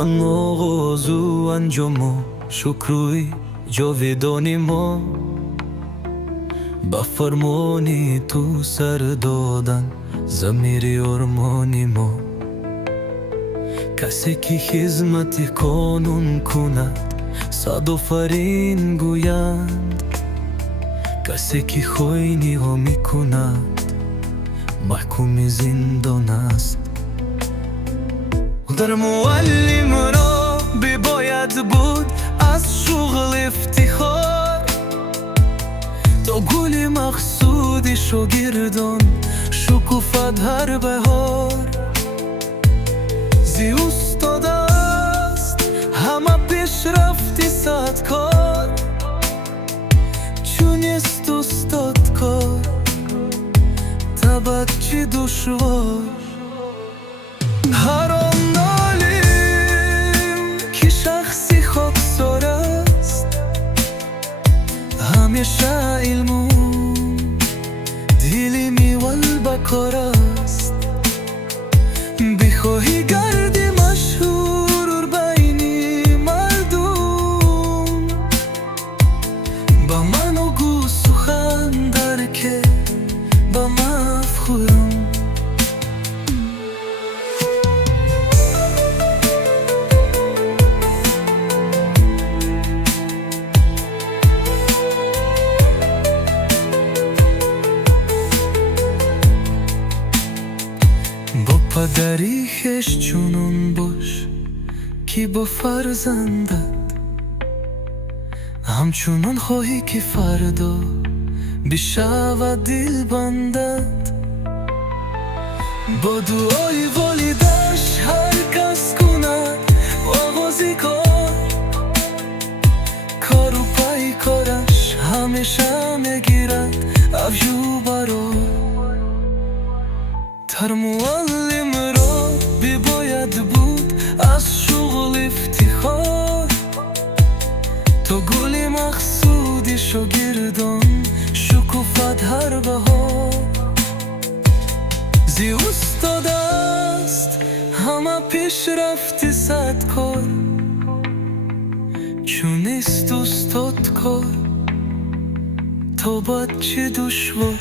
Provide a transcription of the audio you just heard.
آغاز و انجام و شکروی جاودانی ما، با فرمانی تو سر دادن ضمیر ارمانی ما. کسی که خدمت قانون کند صد آفرین گویند، کسی که خیانت ها می کند محکوم زندان است. در معلم را بباید بود از شغل افتخار، تا گل مقصود شاگردان شکوفد هر بهار. زی استاد است همه پیشرفت صد کار، چون است استاد کار تا بچه دشوار. هر آن عالم که شخصی خاکسار است، همیشه علم دلی میول بکار است. بخواهی گردی مشهور بین مردم، با من گو سخن در که با مفخورم. پدری خش چونون باش که با فرزندت همچونان خواهی که فردا بشود دل بندت. با دعای والدش هر کس کند آغازی کار و پای کارش همیشه میگیرد افیو برا. هر معلم را بباید بود از شغل افتخار، تا گل مقصود شاگردان شکوفد هر بهار. زی استاد است همه پیشرفت صد کار، چون است استاد کار تا بچه دشوار.